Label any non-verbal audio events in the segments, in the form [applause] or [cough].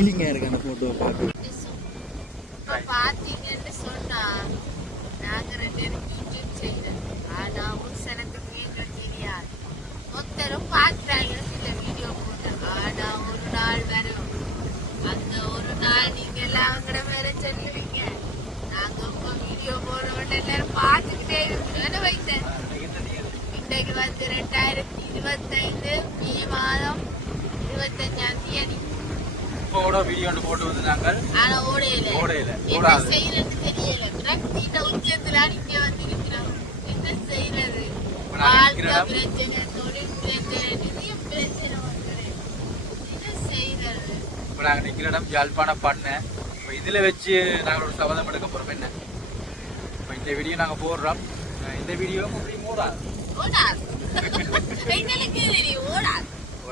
நல்ல ஃபீலிங்காக இருக்கு அந்த ஃபோட்டோவை பார்க்க. இப்ப சொன்னா நாங்க ரெண்டு பேரும் யூடியூப் செய்யறோம் ஆனா ஒரு சனத்துக்கு எங்களுக்கு தெரியாது. ஒருத்தரும் பாக்குறாங்க சில வீடியோ போட்டு. ஆனா ஒரு நாள் வரும் அந்த ஒரு நாள் நீங்க எல்லாம் கூட வேற சொல்லுவீங்க. நாங்க உங்க வீடியோ போடுறோம் எல்லாரும் பார்த்துக்கிட்டே இருக்கணும் வைத்தேன். இன்னைக்கு வந்து ரெண்டாயிரத்தி இருபத்தைந்து மே மாதம் இருபத்தஞ்சாம் தேதி. இப்போட வீடியோ ஒன்று போட்டு வந்து நாங்கள் ஆனா ஓடையில. ஓடாது. இப்ப நாங்க நாங்கள் நிற்கிற இடம் யாழ்ப்பாண பண்ணை. இப்போ இதில் வச்சு நாங்கள் ஒரு சபதம் எடுக்க போகிறோம் என்ன? இப்போ இந்த வீடியோ நாங்கள் போடுறோம். இந்த வீடியோ அப்படி மூடாது ஓடாது.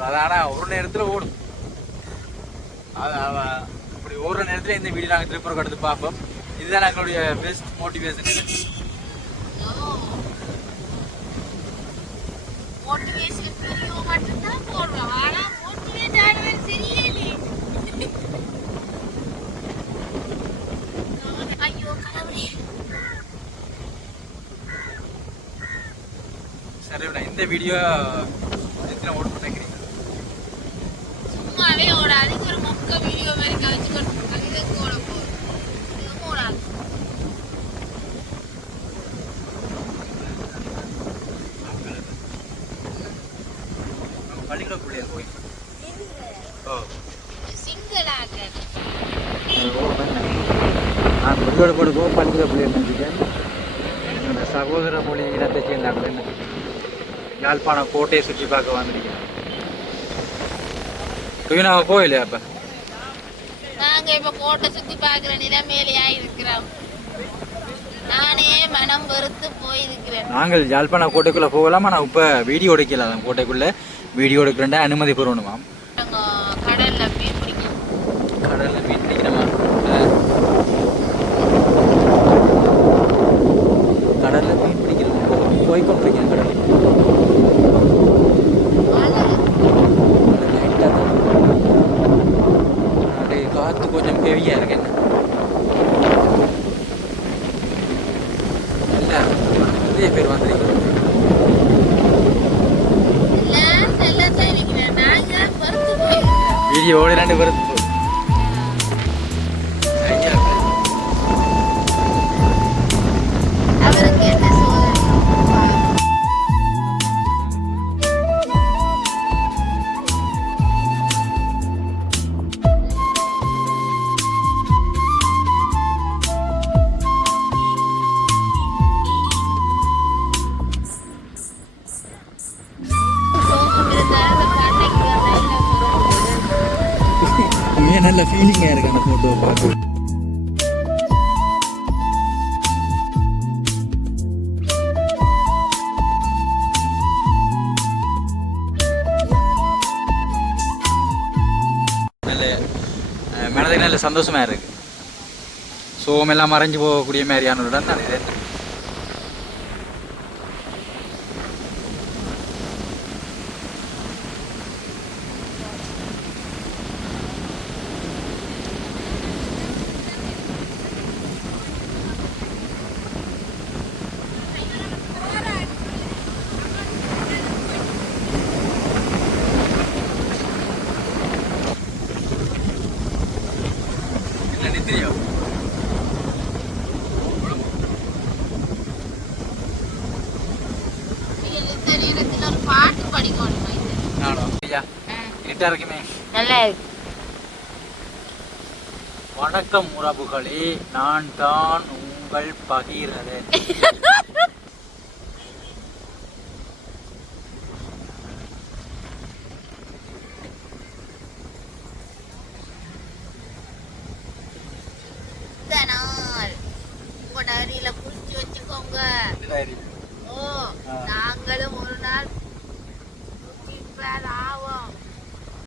அதான [laughs] ஒரு நேரத்தில் ஓடும். அப்படி ஓடுற நேரத்தில் இந்த வீடியோ நாங்கள் திருப்பூர் எடுத்து பார்ப்போம். இதுதான் எங்களுடைய பெஸ்ட் மோட்டிவேஷன் சரி இந்த வீடியோ எத்தனை ஓட் இது ஒரு மொக்க வீடியோ மாதிரி கழிச்சு கொடுத்துருக்காங்க இது எங்க ஓட போகுது இது ஓடாது பள்ளிக்கூட பிள்ளையர் போய் ஓ சிங்களாக நான் பள்ளிக்கூட போட போக பள்ளிக்கூட பிள்ளையர் நினைச்சிட்டேன் என்னோட சகோதர மொழி இனத்தை சேர்ந்தாங்களே என்ன யாழ்ப்பாணம் கோட்டையை சுற்றி பார்க்க வந்திருக்கேன் துயினாக போயிலையா அப்போ நாங்க இப்ப கோட்டை சுத்தி பாக்குற நிலைமையிலேயா இருக்கிறோம். நானே மனம் வெறுத்து போயிருக்கிறேன். நாங்கள் யாழ்ப்பாணம் கோட்டைக்குள்ளே போகலாம் ஆனால் இப்போ வீடியோ எடுக்கல. கோட்டைக்குள்ளே வீடியோ எடுக்கிறேன்டா அனுமதி பெறணுமாம் கடல்ல மீன் பிடிக்கும். கடலில் மீன் பிடிக்கணுமா? கடலில் மீன் பிடிக்கணும். போய்கொண்டிருக்கேன் கடலில். காற்று கொஞ்சம் ஹெவியாக இருக்கு என்ன இல்லை நிறைய பேர் வந்திருக்கிறோம் எல்லாம் செல்லத்தான் இருக்கிறேன் நாங்க வெறுத்து போயிருக்கிறோம் வீடியோ ஓடி ரெண்டு பேரும் உண்மையாக நல்ல ஃபீலிங்காக இருக்குது அந்த ஃபோட்டோவை பார்க்க. நல்ல மனதுக்கு நல்ல சந்தோஷமா இருக்கு. சோகமெல்லாம் மறைஞ்சு போகக்கூடிய மாதிரியான இடம் தான் இது. வணக்கம் உறவுகளே நான் தான் உங்கள் பகிரதன் டைரியில புடிச்சு வச்சுக்கோங்க டைரி